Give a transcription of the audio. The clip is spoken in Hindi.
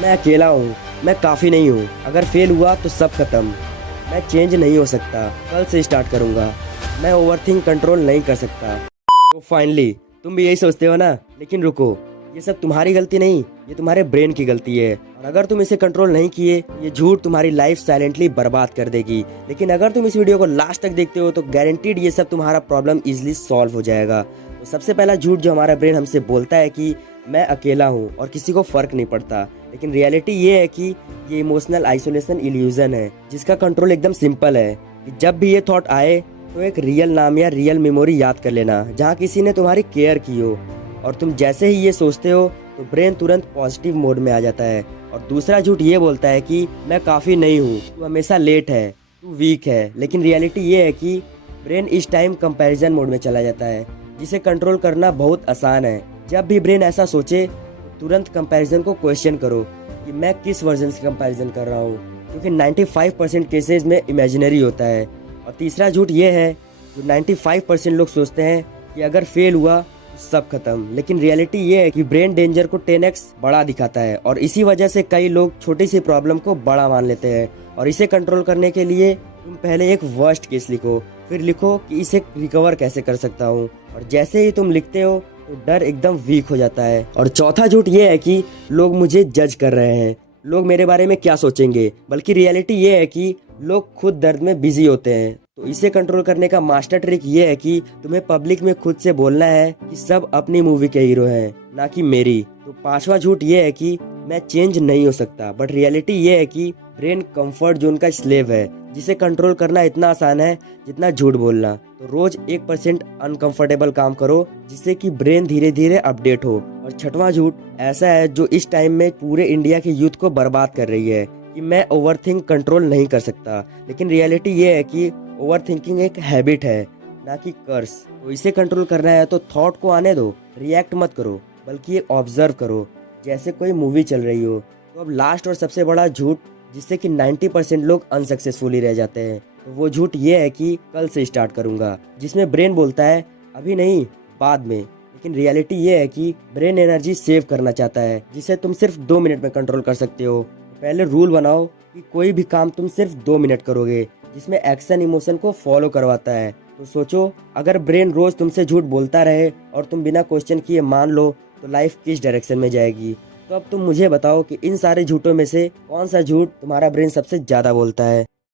मैं अकेला हूँ, मैं काफ़ी नहीं हूँ, अगर फेल हुआ तो सब खत्म। मैं चेंज नहीं हो सकता, कल से स्टार्ट करूँगा। मैं ओवरथिंक कंट्रोल नहीं कर सकता। तो फाइनली तुम भी यही सोचते हो ना, लेकिन रुको, ये सब तुम्हारी गलती नहीं, ये तुम्हारे ब्रेन की गलती है। और अगर तुम इसे कंट्रोल नहीं किए, ये झूठ तुम्हारी लाइफ साइलेंटली बर्बाद कर देगी। लेकिन अगर तुम इस वीडियो को लास्ट तक देखते हो तो गारंटीड ये सब तुम्हारा प्रॉब्लम इजीली सॉल्व हो जाएगा। तो सबसे पहला झूठ जो हमारा ब्रेन हमसे बोलता है कि मैं अकेला हूँ और किसी को फर्क नहीं पड़ता, लेकिन रियलिटी ये है कि ये इमोशनल आइसोलेशन इल्यूजन है, जिसका कंट्रोल एकदम सिंपल है कि जब भी ये थॉट आए तो एक रियल नाम या रियल मेमोरी याद कर लेना जहाँ किसी ने तुम्हारी केयर की हो। और तुम जैसे ही ये सोचते हो तो ब्रेन तुरंत पॉजिटिव मोड में आ जाता है। और दूसरा झूठ ये बोलता है कि मैं काफ़ी नहीं हूँ, तू हमेशा लेट है, तू वीक है। लेकिन रियलिटी ये है कि ब्रेन इस टाइम कंपैरिजन मोड में चला जाता है, जिसे कंट्रोल करना बहुत आसान है। जब भी ब्रेन ऐसा सोचे तो तुरंत कंपैरिजन को क्वेश्चन करो कि मैं किस वर्जन से कंपैरिजन कर रहा हूँ, क्योंकि 95% केसेस में इमेजिनरी होता है। और तीसरा झूठ ये है जो 95% लोग सोचते हैं कि अगर फेल हुआ तो सब खत्म। लेकिन रियलिटी ये है कि ब्रेन डेंजर को 10x बड़ा दिखाता है, और इसी वजह से कई लोग छोटी सी प्रॉब्लम को बड़ा मान लेते हैं। और इसे कंट्रोल करने के लिए तुम पहले एक वर्स्ट केस लिखो, फिर लिखो कि इसे रिकवर कैसे कर सकता हूँ। और जैसे ही तुम लिखते हो तो डर एकदम वीक हो जाता है। और चौथा झूठ ये है कि लोग मुझे जज कर रहे हैं, लोग मेरे बारे में क्या सोचेंगे। बल्कि रियलिटी ये है कि लोग खुद दर्द में बिजी होते हैं। तो इसे कंट्रोल करने का मास्टर ट्रिक ये है कि तुम्हें पब्लिक में खुद से बोलना है कि सब अपनी मूवी के हीरो हैं, ना कि मेरी। तो पांचवा झूठ ये है कि मैं चेंज नहीं हो सकता, बट रियलिटी ये है कि ब्रेन कंफर्ट जोन का स्लेव है, जिसे कंट्रोल करना इतना आसान है जितना झूठ बोलना। तो रोज 1% अनकंफर्टेबल काम करो, जिससे कि ब्रेन धीरे धीरे अपडेट हो। और छठवां झूठ ऐसा है जो इस टाइम में पूरे इंडिया के यूथ को बर्बाद कर रही है कि मैं ओवरथिंक कंट्रोल नहीं कर सकता। लेकिन रियलिटी ये है कि ओवरथिंकिंग एक हैबिट है, ना कि कर्स। तो इसे कंट्रोल करना है तो थॉट को आने दो, रिएक्ट मत करो, बल्कि ये ऑब्जर्व करो जैसे कोई मूवी चल रही हो। तो अब लास्ट और सबसे बड़ा झूठ, जिससे कि 90% लोग अनसक्सेसफुली रह जाते हैं, तो वो झूठ ये है कि कल से स्टार्ट करूंगा, जिसमें ब्रेन बोलता है अभी नहीं, बाद में। लेकिन रियलिटी ये है कि ब्रेन एनर्जी सेव करना चाहता है, जिसे तुम सिर्फ 2 मिनट में कंट्रोल कर सकते हो। पहले रूल बनाओ कि कोई भी काम तुम सिर्फ 2 मिनट करोगे, जिसमें एक्शन इमोशन को फॉलो करवाता है। तो सोचो, अगर ब्रेन रोज तुमसे झूठ बोलता रहे और तुम बिना क्वेश्चन किए मान लो, तो लाइफ किस डायरेक्शन में जाएगी। तो अब तुम मुझे बताओ कि इन सारे झूठों में से कौन सा झूठ तुम्हारा ब्रेन सबसे ज्यादा बोलता है।